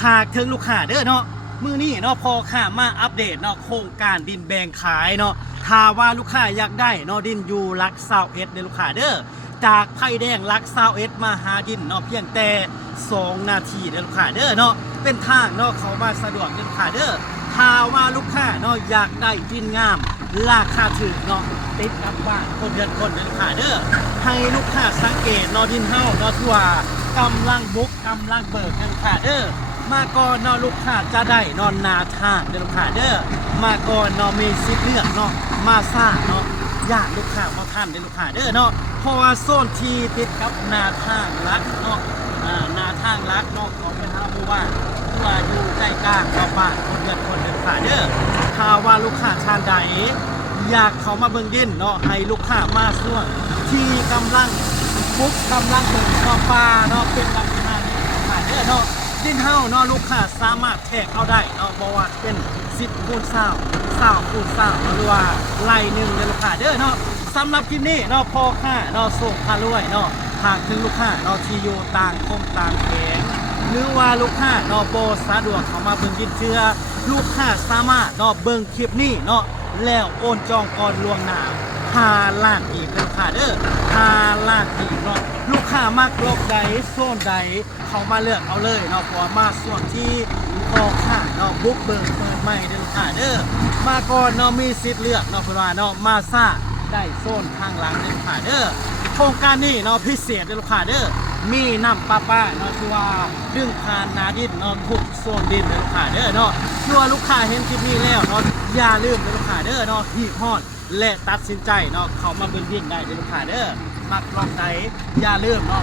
พากถึงลูกค้าเด้อเนาะมื้อนี้เนาะพอค้ามาอัปเดตเนาะโครงการดินแบ่งขายเนาะถ้าว่าลูกค้าอยากได้เนาะดินอยู่หลัก21เด้อลูกค้าเด้อจากไผ่แดงหลัก21มาหาดินเนาะเพียงแต่2นาทีเด้อลูกค้าเด้อเนาะเป็นทางเนาะเขามาสะดวกเด้อลูกค้าเด้อถ้าว่าลูกค้าเนาะอยากได้ดินงามราคาถูกเนาะติดกับบ้านคนเดือนคนเด้อลูกค้าเด้อให้ลูกค้าสังเกตเนาะดินเฮาเนาะที่ว่ากำลังบุกกำลังเบิกเด้อลูกค้าเด้อมาก่อนเนาะลูกค้าจะได้นอนนาทางเด้อลูกค้าเด้อมาก่อนเนาะมีสิทธิ์เลือกเนาะมาซ่าเนาะญาติลูกค้ามาท่านเด้อลูกค้าเด้อเนาะเพราะว่าโซนที่ติดกับนาทางลัดเนาะนาทางลัดเนาะของเป็นทางหมู่บ้านที่ว่าอยู่ใกล้กลางบ้านคนเดือนคนเด้อลูกค้าเด้อถ้าว่าลูกค้าชานใดอยากเขามาเบิ่งดินเนาะให้ลูกค้ามาส่วนที่กำลังบุกกำลังเบิ่งเนาะป่าเนาะเป็นลักษณะนี้ลูกค้าเด้อเนาะดินเฮาเนาะลูกค้าสามารถแทกเอาได้เนาะบ่ว่าเป็น10คูณ20คูณ20หรือว่าไร่นึงเด้อลูกค้าเด้อเนาะสำหรับคลิปนี้เนาะพอค้าเนาะส่งพารวยเนาะหากถึงลูกค้าเนาะที่อยู่ต่างคงต่างแขงหรือว่าลูกค้าเนาะบ่สะดวกเข้ามาเบิ่งดินเทื่อลูกค้าสามารถเนาะเบิ่งคลิปนี้เนาะแล้วโอนจองก่อนล่วงหน้า5 ล้านอีกเด้อลูกค้าเด้อ5 ล้านอีกเนาะลูกค้ามักโลกใดโซนใดเขามาเลือกเอาเลยเนาะเพราะมาส่วนที่พอค้าเนาะบุกเบิกเปิดใหม่เด้อลูกค้าเด้อมาก่อนเนาะมีสิทธิ์เลือกเนาะเพิ่นว่าเนาะมาซ่าได้โซนข้างหลังเด้อลูกค้าเด้อโครงการนี้เนาะพิเศษเด้อลูกค้าเด้อมีน้ำประปาเนาะคือว่าดึงผ่านนาดินเนาะทุกโซนดินเด้อลูกค้าเด้อเนาะคือว่าลูกค้าเห็นคลิปนี้แล้วเนาะอย่าลืมเด้อลูกค้าเด้อเนาะรีบฮอดและตัดสินใจเนาะเข้ามาเบิ่งดินได้เด้อลูกค้าเด้อมักลองใจอย่าลืมเนาะ